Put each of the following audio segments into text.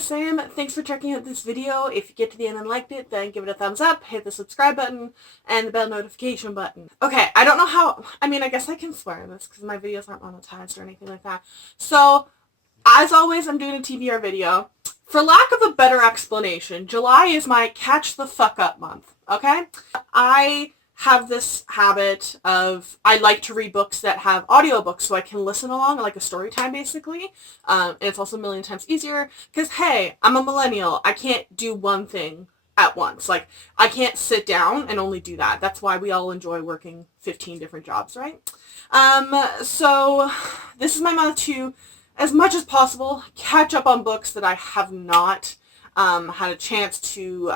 is Sam. Thanks for checking out this video. If you get to the end and liked it, then give it a thumbs up, hit the subscribe button, and the bell notification button. Okay, I don't know how, I guess I can swear in this because my videos aren't monetized or anything like that. So, as always, I'm doing a TBR video. For lack of a better explanation, July is my catch the fuck up month, okay? I have this habit of, I like to read books that have audiobooks so I can listen along, like a story time basically. And it's also a million times easier because, hey, I'm a millennial. I can't do one thing at once. Like, I can't sit down and only do that. That's why we all enjoy working 15 different jobs, right? So this is my month to, as much as possible, catch up on books that I have not had a chance to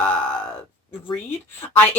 read. I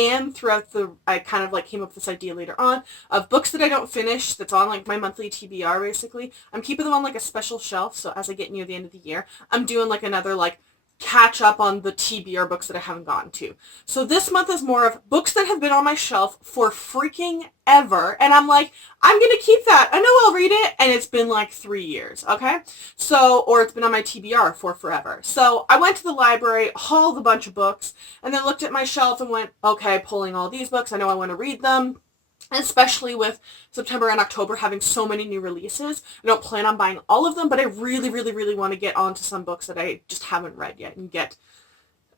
kind of like came up with this idea later on of books that I don't finish that's on like my monthly TBR basically. I'm keeping them on like a special shelf, so as I get near the end of the year, I'm doing like another like catch up on the TBR books that I haven't gotten to. So this month is more of books that have been on my shelf for freaking ever, and I'm like, I'm gonna keep that. I know I'll read it, and it's been like 3 years, okay? So, or it's been on my TBR for forever. So I went to the library, hauled a bunch of books, and then looked at my shelf and went, okay, pulling all these books, I know I want to read them. Especially with September and October having so many new releases. I don't plan on buying all of them, but I really, really, really want to get onto some books that I just haven't read yet and get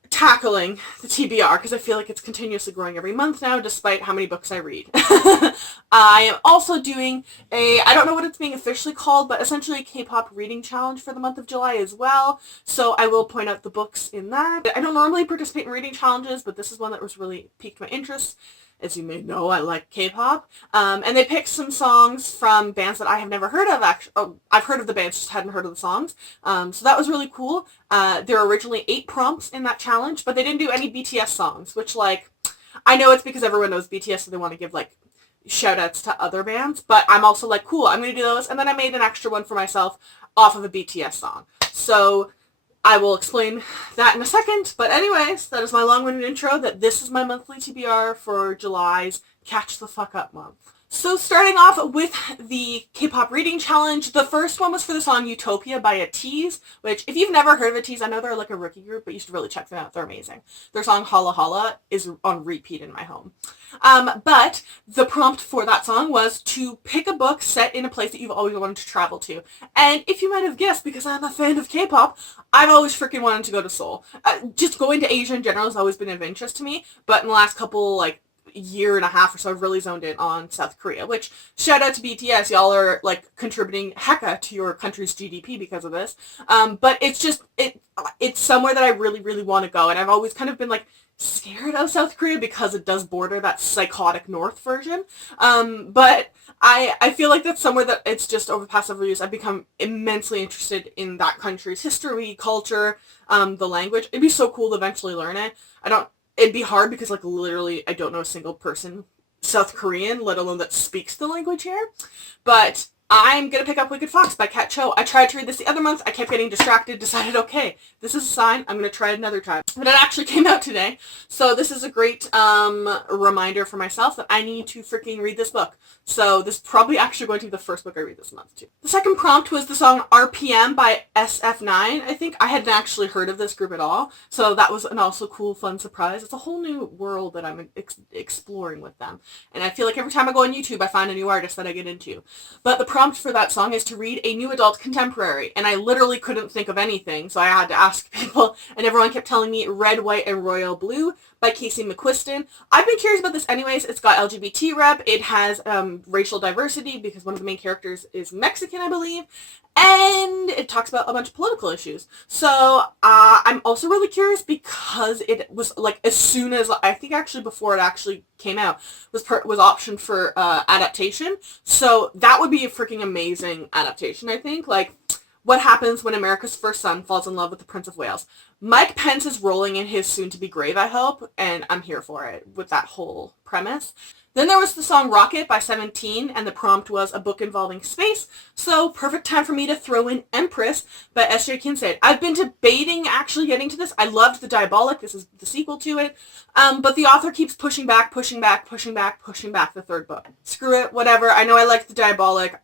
tackling the TBR because I feel like it's continuously growing every month now despite how many books I read. I am also doing I don't know what it's being officially called, but essentially a K-pop reading challenge for the month of July as well. So I will point out the books in that. I don't normally participate in reading challenges, but this is one that was really piqued my interest. As you may know, I like K-pop. And they picked some songs from bands that I have never heard of. I've heard of the bands, just hadn't heard of the songs. So that was really cool. There were originally 8 prompts in that challenge, but they didn't do any BTS songs, which, like, I know it's because everyone knows BTS, so they want to give, like, shout-outs to other bands. But I'm also like, cool, I'm going to do those. And then I made an extra one for myself off of a BTS song. So I will explain that in a second, but anyways, that is my long-winded intro that this is my monthly TBR for July's Catch the Fuck Up month. So starting off with the K-pop reading challenge, the first one was for the song Utopia by ATEEZ, which if you've never heard of ATEEZ, I know they're like a rookie group, but you should really check them out. They're amazing. Their song Holla Holla is on repeat in my home. But the prompt for that song was to pick a book set in a place that you've always wanted to travel to. And if you might have guessed, because I'm a fan of K-pop, I've always freaking wanted to go to Seoul. Just going to Asia in general has always been of interest to me, but in the last couple, like, year and a half or so, I've really zoned in on South Korea, which, shout out to BTS, y'all are, like, contributing hecka to your country's GDP because of this. But it's just, it's somewhere that I really, really want to go, and I've always kind of been, like, scared of South Korea because it does border that psychotic North version. But I feel like that's somewhere that it's just over the past several years I've become immensely interested in that country's history, culture, the language. It'd be so cool to eventually learn it. It'd be hard because, like, literally I don't know a single person South Korean, let alone that speaks the language here. But I'm going to pick up Wicked Fox by Kat Cho. I tried to read this the other month. I kept getting distracted, decided, okay, this is a sign. I'm going to try it another time. But it actually came out today. So this is a great reminder for myself that I need to freaking read this book. So this is probably actually going to be the first book I read this month, too. The second prompt was the song RPM by SF9. I think I hadn't actually heard of this group at all. So that was an also cool, fun surprise. It's a whole new world that I'm exploring with them. And I feel like every time I go on YouTube, I find a new artist that I get into. But the prompt for that song is to read a new adult contemporary, and I literally couldn't think of anything, so I had to ask people, and everyone kept telling me Red, White, and Royal Blue by Casey McQuiston. I've been curious about this anyways. It's got LGBT rep, it has racial diversity because one of the main characters is Mexican, I believe, and it talks about a bunch of political issues. So I'm also really curious because it was like as soon as, I think actually before it actually came out, was optioned for adaptation. So that would be a freaking amazing adaptation, I think. Like, what happens when America's first son falls in love with the Prince of Wales? Mike Pence is rolling in his soon-to-be grave, I hope, and I'm here for it with that whole premise. Then there was the song Rocket by 17, and the prompt was a book involving space, so perfect time for me to throw in Empress by S.J. Kinsey. I've been debating actually getting to this. I loved The Diabolic. This is the sequel to it, but the author keeps pushing back the third book. Screw it, whatever. I know I like The Diabolic.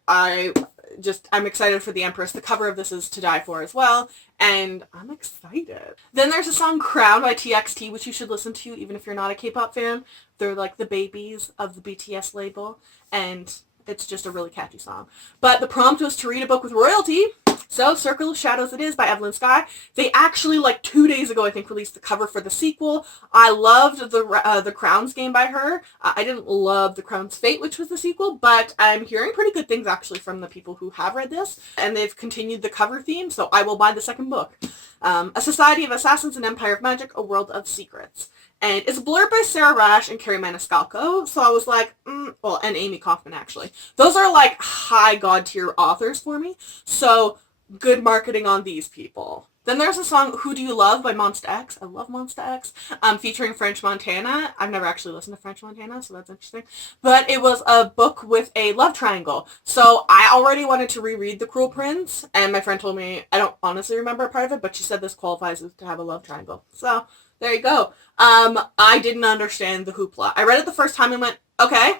I'm excited for the Empress. The cover of this is To Die For as well, and I'm excited. Then there's a song Crown by TXT, which you should listen to even if you're not a K-pop fan. They're like the babies of the BTS label, and it's just a really catchy song. But the prompt was to read a book with royalty, so Circle of Shadows it is by Evelyn Sky. They actually, like 2 days ago, I think, released the cover for the sequel. I loved the Crown's game by her. I didn't love the Crown's Fate, which was the sequel, but I'm hearing pretty good things actually from the people who have read this, and they've continued the cover theme, so I will buy the second book. A Society of Assassins, an Empire of Magic, a World of Secrets. And it's blurred by Sarah Rash and Carrie Maniscalco, so I was like, well, and Amy Kaufman, actually. Those are, like, high god-tier authors for me, so good marketing on these people. Then there's a song, Who Do You Love by Monsta X. I love Monsta X. Featuring French Montana. I've never actually listened to French Montana, so that's interesting. But it was a book with a love triangle. So I already wanted to reread The Cruel Prince, and my friend told me, I don't honestly remember a part of it, but she said this qualifies to have a love triangle. So there you go. I didn't understand the hoopla. I read it the first time and went, okay,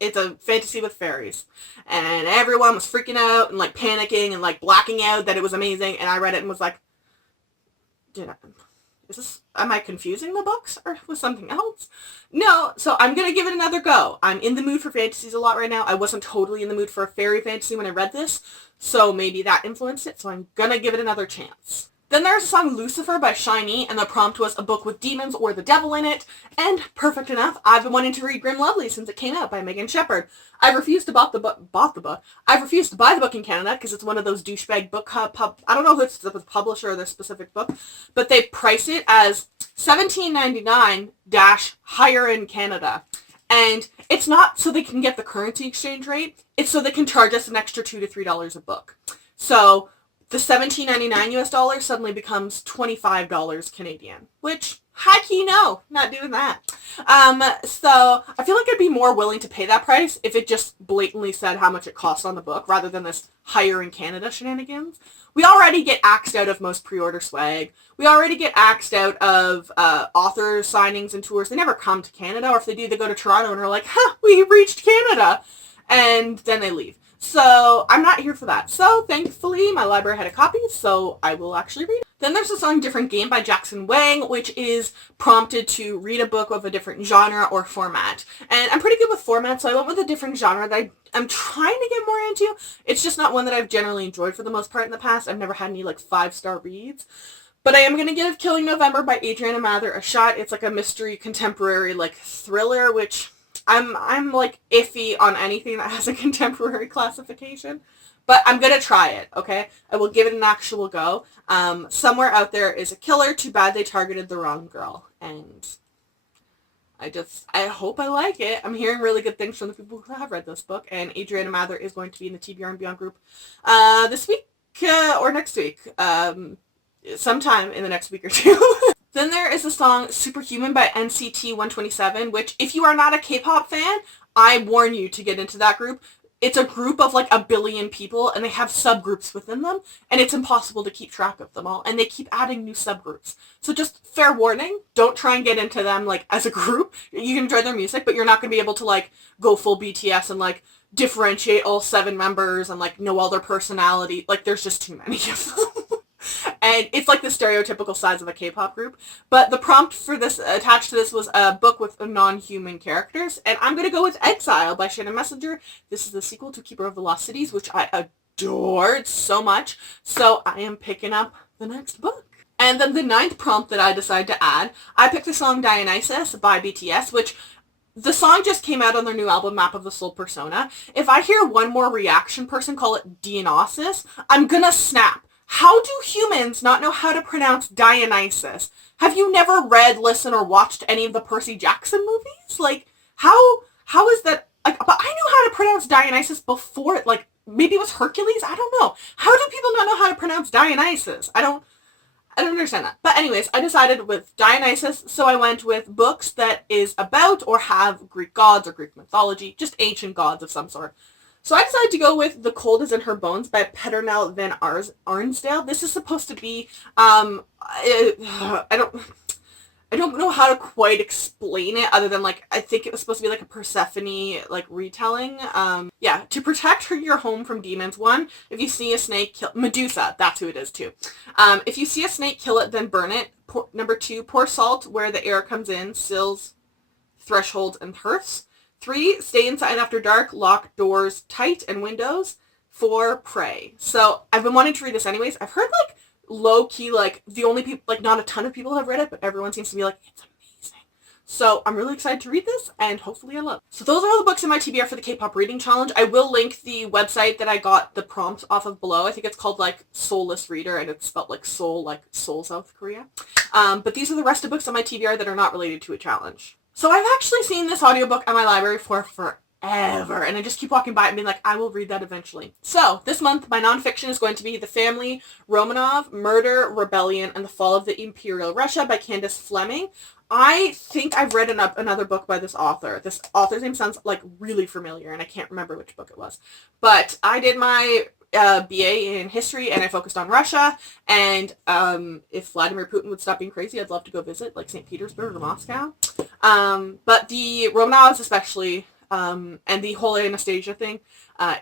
it's a fantasy with fairies. And everyone was freaking out and like panicking and like blacking out that it was amazing. And I read it and was like, am I confusing the books or with something else? No, so I'm going to give it another go. I'm in the mood for fantasies a lot right now. I wasn't totally in the mood for a fairy fantasy when I read this, so maybe that influenced it, so I'm going to give it another chance. Then there's a song Lucifer by Shiny, and the prompt was a book with demons or the devil in it, and perfect enough, I've been wanting to read Grim Lovely since it came out by Megan Shepherd. I've refused to buy the book. I've refused to buy the book in Canada because it's one of those douchebag book I don't know if it's the publisher or their specific book, but they price it as $17.99 higher in Canada. And it's not so they can get the currency exchange rate, it's so they can charge us an extra $2 to $3 a book. So the $17.99 US dollars suddenly becomes $25 Canadian, which, heck you know, not doing that. So I feel like I'd be more willing to pay that price if it just blatantly said how much it costs on the book rather than this higher in Canada shenanigans. We already get axed out of most pre-order swag. We already get axed out of author signings and tours. They never come to Canada, or if they do, they go to Toronto and are like, we reached Canada, and then they leave. So I'm not here for that. So thankfully my library had a copy, so I will actually read it. Then there's the song Different Game by Jackson Wang, which is prompted to read a book of a different genre or format. And I'm pretty good with format, so I went with a different genre that I'm trying to get more into. It's just not one that I've generally enjoyed for the most part in the past. I've never had any like 5-star reads. But I am going to give Killing November by Adriana Mather a shot. It's like a mystery contemporary like thriller, which I'm like iffy on anything that has a contemporary classification, but I'm going to try it, okay? I will give it an actual go. Somewhere out there is a killer. Too bad they targeted the wrong girl. And I hope I like it. I'm hearing really good things from the people who have read this book, and Adriana Mather is going to be in the TBR and Beyond group this week or next week. Sometime in the next week or two. Then there is the song Superhuman by NCT 127, which if you are not a K-pop fan, I warn you to get into that group. It's a group of like 1 billion people, and they have subgroups within them, and it's impossible to keep track of them all, and they keep adding new subgroups. So just fair warning, don't try and get into them like as a group. You can enjoy their music, but you're not going to be able to like go full BTS and like differentiate all 7 members and like know all their personality. Like there's just too many of them. And it's like the stereotypical size of a K-pop group. But the prompt for this, attached to this, was a book with non-human characters. And I'm going to go with Exile by Shannon Messenger. This is the sequel to Keeper of the Lost Cities, which I adored so much. So I am picking up the next book. And then the 9th prompt that I decided to add, I picked the song Dionysus by BTS, which the song just came out on their new album, Map of the Soul Persona. If I hear one more reaction person call it Dionysus, I'm going to snap. How do humans not know how to pronounce Dionysus? Have you never read, listened, or watched any of the Percy Jackson movies? Like, how is that? Like, but I knew how to pronounce Dionysus before, like, maybe it was Hercules? I don't know. How do people not know how to pronounce Dionysus? I don't understand that. But anyways, I decided with Dionysus, so I went with books that is about or have Greek gods or Greek mythology, just ancient gods of some sort. So I decided to go with The Cold Is in Her Bones by Peternell van Arnsdale. This is supposed to be, I don't know how to quite explain it other than, like, I think it was supposed to be like a Persephone, like, retelling. Yeah, to protect your home from demons. 1, if you see a snake, kill Medusa. That's who it is too. If you see a snake, kill it, then burn it. Number 2, pour salt where the air comes in, sills, thresholds, and hearths. 3, stay inside after dark, lock doors tight and windows. 4, pray. So I've been wanting to read this anyways. I've heard, like, low-key, like, the only people, like, not a ton of people have read it, but everyone seems to be like, it's amazing. So I'm really excited to read this, and hopefully I love it. So those are all the books in my TBR for the K-pop reading challenge. I will link the website that I got the prompts off of below. I think it's called, like, Soulless Reader, and it's spelled like Seoul, South Korea. But these are the rest of books on my TBR that are not related to a challenge. So I've actually seen this audiobook at my library for forever, and I just keep walking by it and being like, I will read that eventually. So this month my nonfiction is going to be The Family Romanov, Murder, Rebellion, and the Fall of the Imperial Russia by Candace Fleming. I think I've read another book by this author. This author's name sounds like really familiar, and I can't remember which book it was. But I did my BA in history, and I focused on Russia, and if Vladimir Putin would stop being crazy, I'd love to go visit, like, St. Petersburg or Moscow. But the Romanovs especially, and the whole Anastasia thing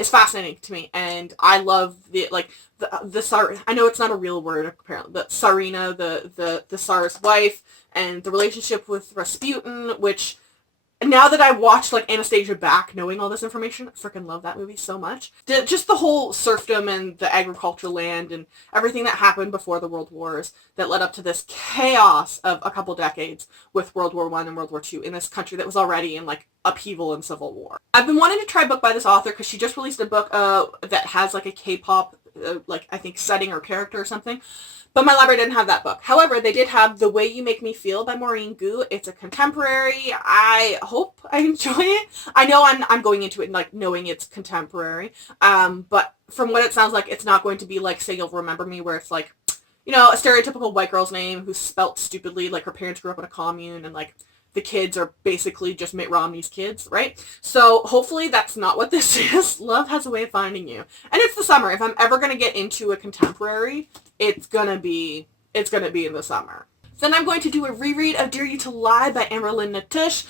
is fascinating to me, and I love the Tsar. I know it's not a real word apparently, but Tsarina, the Tsar's wife, and the relationship with Rasputin, which now that I watched, like, Anastasia back, knowing all this information, I freaking love that movie so much. Just the whole serfdom and the agricultural land and everything that happened before the World Wars that led up to this chaos of a couple decades with World War I and World War II in this country that was already in, like, upheaval and civil war. I've been wanting to try a book by this author because she just released a book that has, like, a K-pop, like, I think, setting or character or something. But my library didn't have that book. However, they did have The Way You Make Me Feel by Maureen Gu. It's a contemporary. I hope I enjoy it. I know I'm going into it like knowing it's contemporary. But from what it sounds like, it's not going to be like Say You'll Remember Me, where it's like, you know, a stereotypical white girl's name who's spelt stupidly, like her parents grew up in a commune and, like, the kids are basically just Mitt Romney's kids, right? So hopefully that's not what this is. Love has a way of finding you. And it's the summer. If I'm ever going to get into a contemporary, it's gonna be in the summer. Then I'm going to do a reread of Dare You to Lie by Amberlynn Natush.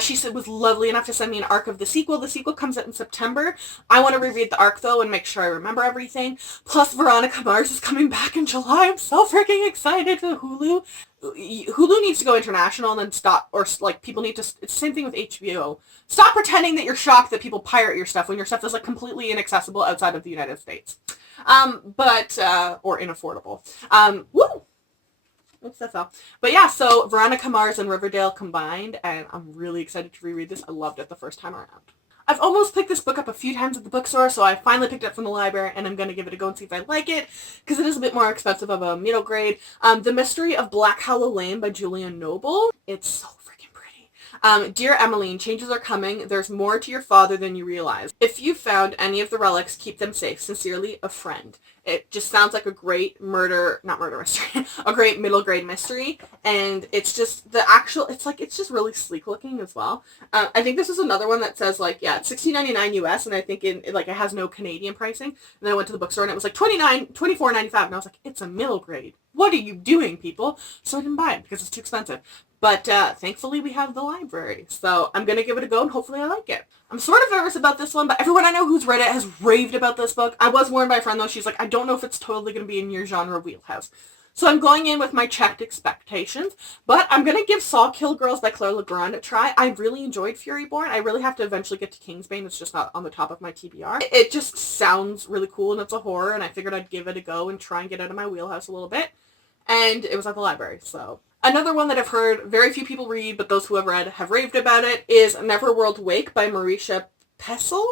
She was lovely enough to send me an arc of the sequel. The sequel comes out in September. I want to reread the arc, though, and make sure I remember everything. Plus, Veronica Mars is coming back in July. I'm so freaking excited for Hulu. Hulu needs to go international and then stop, or, like, people need to, it's the same thing with HBO. Stop pretending that you're shocked that people pirate your stuff when your stuff is, like, completely inaccessible outside of the United States. Or inaffordable. Woo! Oops, that's all. But yeah, so Veronica Mars and Riverdale combined, and I'm really excited to reread this. I loved it the first time around. I've almost picked this book up a few times at the bookstore, so I finally picked it up from the library, and I'm going to give it a go and see if I like it, because it is a bit more expensive of a middle grade. The Mystery of Black Hollow Lane by Julia Noble. It's so freaking pretty. Dear Emmeline, changes are coming. There's more to your father than you realize. If you found any of the relics, keep them safe. Sincerely, a friend. It just sounds like a great not murder mystery, a great middle grade mystery, and it's just it's just really sleek looking as well. I think this is another one that says, like, yeah, it's $16.99 US, and I think it has no Canadian pricing. And then I went to the bookstore and it was like $24.95, and I was like, it's a middle grade. What are you doing, people? So I didn't buy it because it's too expensive. But thankfully we have the library, so I'm going to give it a go and hopefully I like it. I'm sort of nervous about this one, but everyone I know who's read it has raved about this book. I was warned by a friend, though. She's like, I don't know if it's totally going to be in your genre wheelhouse. So I'm going in with my checked expectations, but I'm going to give Saw Kill Girls by Claire Legrand a try. I really enjoyed Furyborn. I really have to eventually get to Kingsbane. It's just not on the top of my TBR. It just sounds really cool, and it's a horror, and I figured I'd give it a go and try and get out of my wheelhouse a little bit. And it was at the library, so. Another one that I've heard very few people read, but those who have read have raved about it, is Neverworld Wake by Marisha Pessl.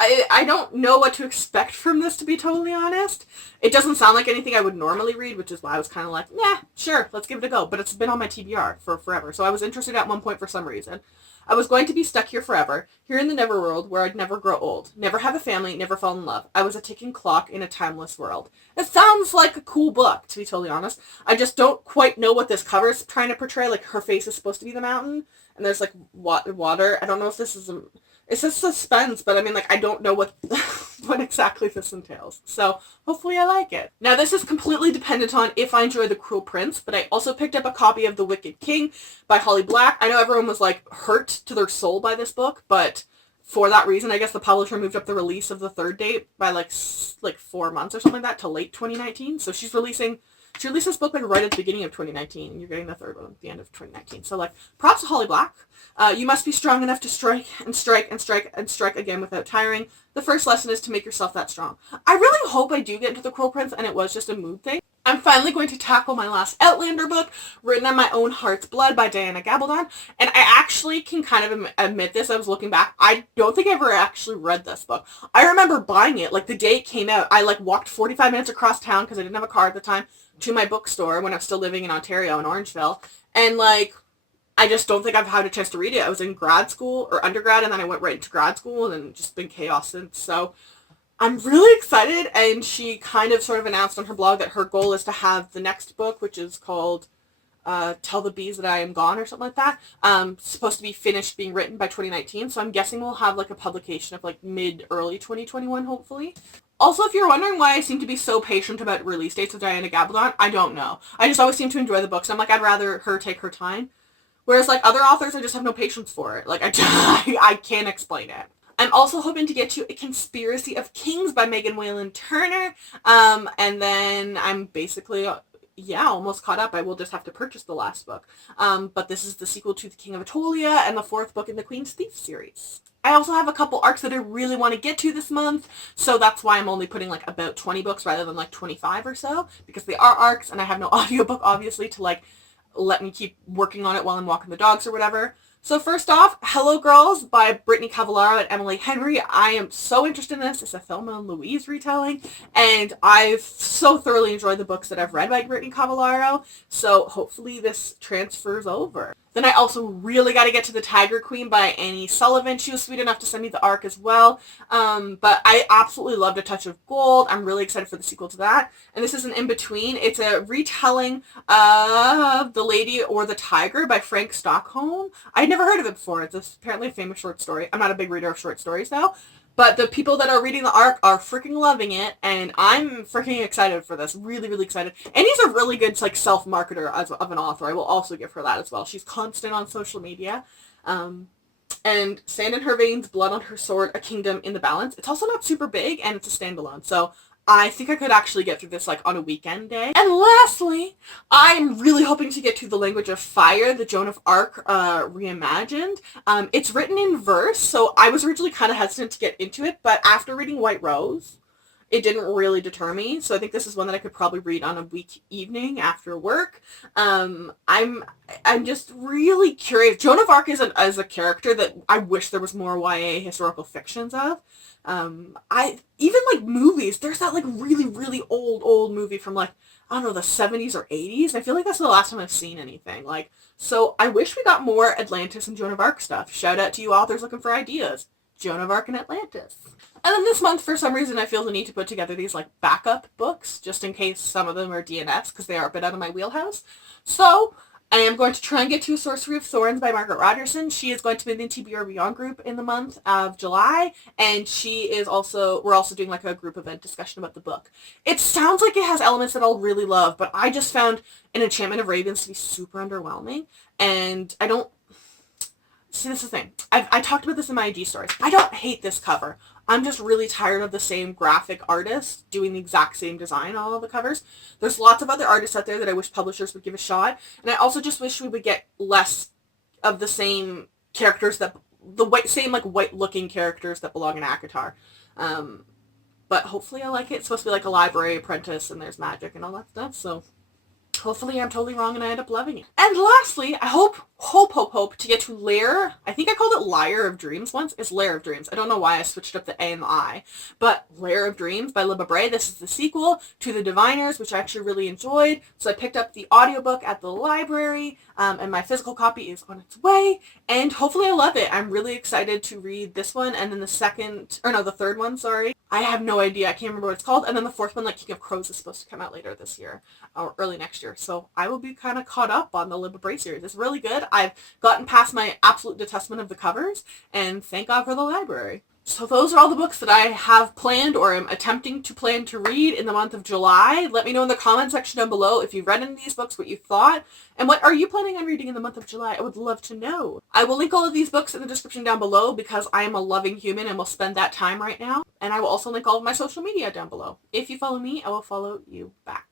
I don't know what to expect from this, to be totally honest. It doesn't sound like anything I would normally read, which is why I was kind of like, nah, sure, let's give it a go. But it's been on my TBR for forever, so I was interested at one point for some reason. I was going to be stuck here forever, here in the Neverworld, where I'd never grow old, never have a family, never fall in love. I was a ticking clock in a timeless world. It sounds like a cool book, to be totally honest. I just don't quite know what this cover is trying to portray. Like, her face is supposed to be the mountain, and there's, like, water. I don't know if this is It says suspense, but I mean, like, I don't know what what exactly this entails. So hopefully I like it. Now, this is completely dependent on if I enjoy The Cruel Prince, but I also picked up a copy of The Wicked King by Holly Black. I know everyone was, like, hurt to their soul by this book, but for that reason, I guess the publisher moved up the release of the third date by, like 4 months or something like that to late 2019. So she released this book, like, right at the beginning of 2019, and you're getting the third one at the end of 2019. So, like, props to Holly Black. You must be strong enough to strike and strike and strike and strike again without tiring. The first lesson is to make yourself that strong. I really hope I do get into The Cruel Prince and it was just a mood thing. I'm finally going to tackle my last Outlander book, Written on My Own Heart's Blood by Diana Gabaldon. And I actually can kind of admit this. I was looking back. I don't think I ever actually read this book. I remember buying it, like, the day it came out. I, like, walked 45 minutes across town because I didn't have a car at the time to my bookstore when I was still living in Ontario in Orangeville. And, like, I just don't think I've had a chance to read it. I was in grad school or undergrad, and then I went right into grad school, and then just been chaos since. So I'm really excited, and she kind of sort of announced on her blog that her goal is to have the next book, which is called Tell the Bees That I Am Gone or something like that, supposed to be finished being written by 2019. So I'm guessing we'll have, like, a publication of, like, mid-early 2021, hopefully. Also, if you're wondering why I seem to be so patient about release dates with Diana Gabaldon, I don't know. I just always seem to enjoy the books. I'm like, I'd rather her take her time. Whereas, like, other authors, I just have no patience for it. Like, I can't explain it. I'm also hoping to get to A Conspiracy of Kings by Megan Whalen Turner. And then I'm basically, almost caught up. I will just have to purchase the last book. But this is the sequel to The King of Atolia and the fourth book in the Queen's Thief series. I also have a couple arcs that I really want to get to this month, so that's why I'm only putting, like, about 20 books rather than, like, 25 or so, because they are arcs, and I have no audiobook, obviously, to, like, let me keep working on it while I'm walking the dogs or whatever. So first off, Hello Girls by Brittany Cavallaro and Emily Henry. I am so interested in this. It's a Thelma and Louise retelling, and I've so thoroughly enjoyed the books that I've read by Brittany Cavallaro, so hopefully this transfers over. Then I also really got to get to The Tiger Queen by Annie Sullivan. She was sweet enough to send me the arc as well. But I absolutely loved A Touch of Gold. I'm really excited for the sequel to that. And this is an in-between. It's a retelling of The Lady or the Tiger by Frank Stockholm. I'd never heard of it before. It's apparently a famous short story. I'm not a big reader of short stories, though. But the people that are reading the arc are freaking loving it, and I'm freaking excited for this. Really, really excited. Annie's a really good, like, self-marketer of an author. I will also give her that as well. She's constant on social media. And Sand in Her Veins, Blood on Her Sword, A Kingdom in the Balance. It's also not super big, and it's a standalone. So I think I could actually get through this, like, on a weekend day. And lastly, I'm really hoping to get to The Language of Fire, the Joan of Arc reimagined. It's written in verse, so I was originally kind of hesitant to get into it, but after reading White Rose, it didn't really deter me. So I think this is one that I could probably read on a week evening after work. I'm just really curious. Joan of Arc is a character that I wish there was more YA historical fictions of. Even, like, movies, there's that, like, really, really old movie from, like, I don't know, the 70s or 80s. I feel like that's the last time I've seen anything. Like, so I wish we got more Atlantis and Joan of Arc stuff. Shout out to you authors looking for ideas. Joan of Arc and Atlantis. And then this month, for some reason, I feel the need to put together these, like, backup books, just in case some of them are DNFs, because they are a bit out of my wheelhouse. So I am going to try and get to Sorcery of Thorns by Margaret Rogerson. She is going to be in the TBR Beyond group in the month of July, and we're also doing, like, a group event discussion about the book. It sounds like it has elements that I'll really love, but I just found An Enchantment of Ravens to be super underwhelming, and I don't... See, this is the thing. I talked about this in my IG stories. I don't hate this cover. I'm just really tired of the same graphic artist doing the exact same design on all the covers. There's lots of other artists out there that I wish publishers would give a shot. And I also just wish we would get less of the same characters same white-looking characters that belong in ACOTAR. But hopefully I like it. It's supposed to be like a library apprentice and there's magic and all that stuff. So hopefully I'm totally wrong and I end up loving it. And lastly, I hope to get to Lair. I think I called it Liar of Dreams once. It's Lair of Dreams. I don't know why I switched up the A and the I. But Lair of Dreams by Libba Bray. This is the sequel to The Diviners, which I actually really enjoyed. So I picked up the audiobook at the library, and my physical copy is on its way. And hopefully I love it. I'm really excited to read this one and then the third one, sorry. I have no idea. I can't remember what it's called. And then the fourth one, like King of Crows, is supposed to come out later this year or early next year. So I will be kind of caught up on the Libba Bray series. It's really good. I've gotten past my absolute detestment of the covers, and thank God for the library. So those are all the books that I have planned or am attempting to plan to read in the month of July. Let me know in the comment section down below if you've read any of these books, what you thought, and what are you planning on reading in the month of July? I would love to know. I will link all of these books in the description down below because I am a loving human and will spend that time right now. And I will also link all of my social media down below. If you follow me, I will follow you back.